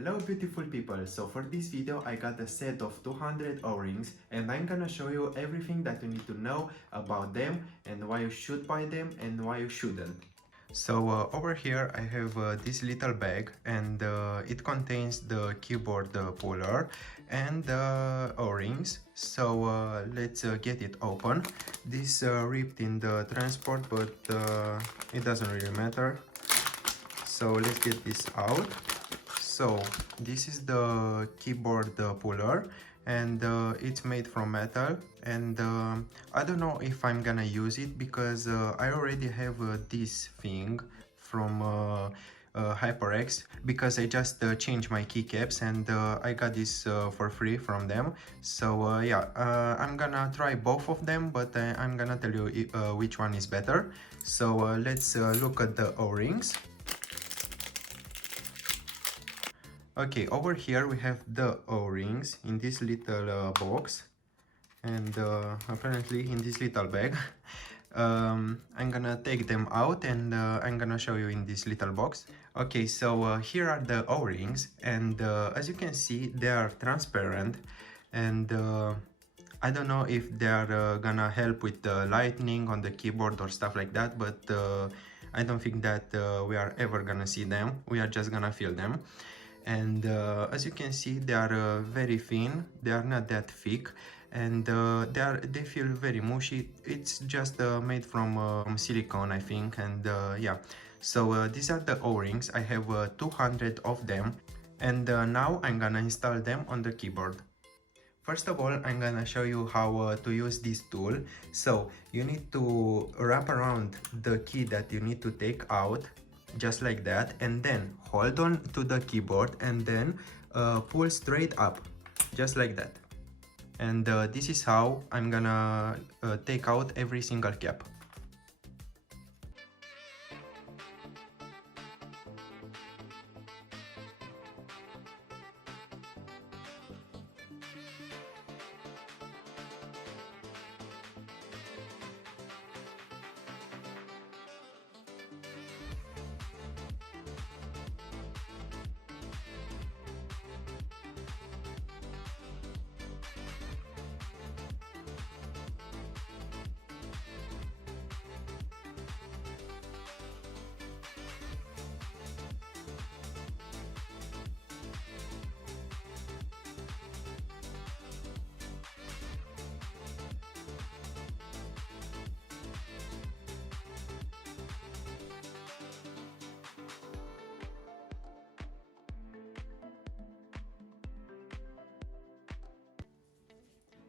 Hello beautiful people, so for this video I got a set of 200 O-rings and I'm gonna show you everything that you need to know about them and why you should buy them and why you shouldn't. So over here I have this little bag and it contains the keyboard puller and the O-rings. So let's get it open. This ripped in the transport, but it doesn't really matter. So let's get this out. So this is the keyboard puller and it's made from metal, and I don't know if I'm gonna use it because I already have this thing from HyperX, because I just changed my keycaps and I got this for free from them. So yeah, I'm gonna try both of them, but I'm gonna tell you which one is better. So let's look at the O-rings. Okay, over here we have the O-rings in this little box, and apparently in this little bag. I'm gonna take them out and I'm gonna show you in this little box. Okay, so here are the O-rings, and as you can see they are transparent, and I don't know if they are gonna help with the lightning on the keyboard or stuff like that, but I don't think that we are ever gonna see them. We are just gonna feel them. And as you can see, they are very thin, they are not that thick, and they feel very mushy. It's just made from silicone, I think. And yeah, so these are the O-rings. I have 200 of them, and now I'm gonna install them on the keyboard. First of all, I'm gonna show you how to use this tool. So you need to wrap around the key that you need to take out, just like that, and then hold on to the keyboard and then pull straight up, just like that. And this is how I'm gonna take out every single cap.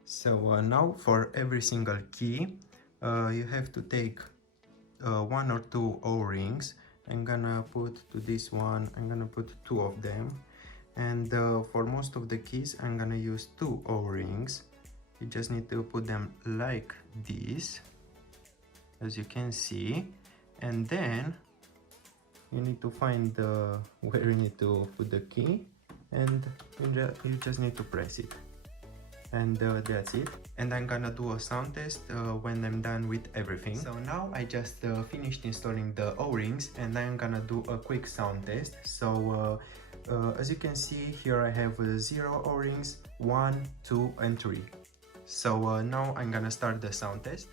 So now for every single key, you have to take one or two O-rings. I'm gonna put to this one, I'm gonna put two of them. And for most of the keys, I'm gonna use two O-rings. You just need to put them like this, as you can see. And then you need to find where you need to put the key, and you just need to press it. And that's it. And I'm gonna do a sound test when I'm done with everything. So now I just finished installing the O-rings, and I'm gonna do a quick sound test. So as you can see here, I have 0 O-rings, 1, 2 and 3. So now I'm gonna start the sound test.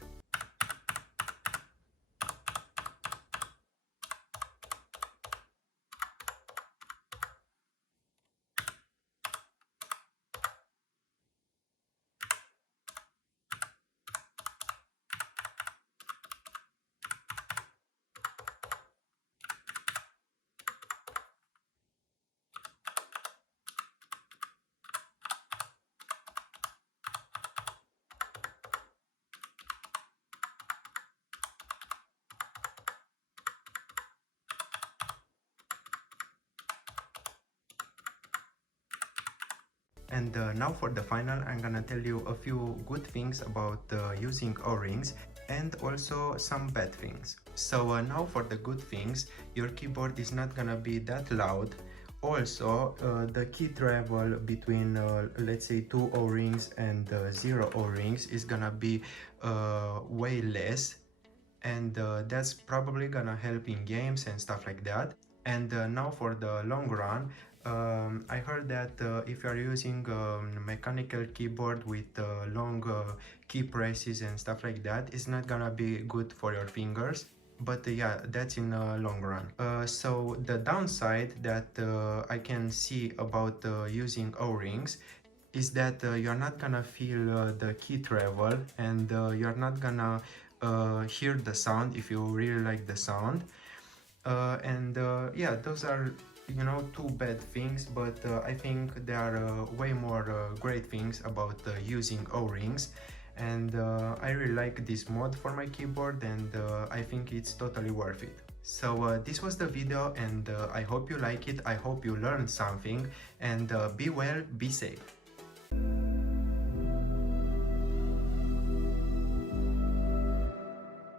And now for the final, I'm gonna tell you a few good things about using O-rings, and also some bad things. So now for the good things, your keyboard is not gonna be that loud. Also, the key travel between let's say 2 O-rings and 0 O-rings is gonna be way less, and that's probably gonna help in games and stuff like that. And now for the long run, I heard that if you are using mechanical keyboard with long key presses and stuff like that, it's not gonna be good for your fingers. But yeah, that's in the long run. So the downside that I can see about using O-rings is that you're not gonna feel the key travel, and you're not gonna hear the sound if you really like the sound. And yeah, those are, you know, two bad things, but I think there are way more great things about using O-rings. And I really like this mod for my keyboard, and I think it's totally worth it. So this was the video, and I hope you like it. I hope you learned something, and be well, be safe.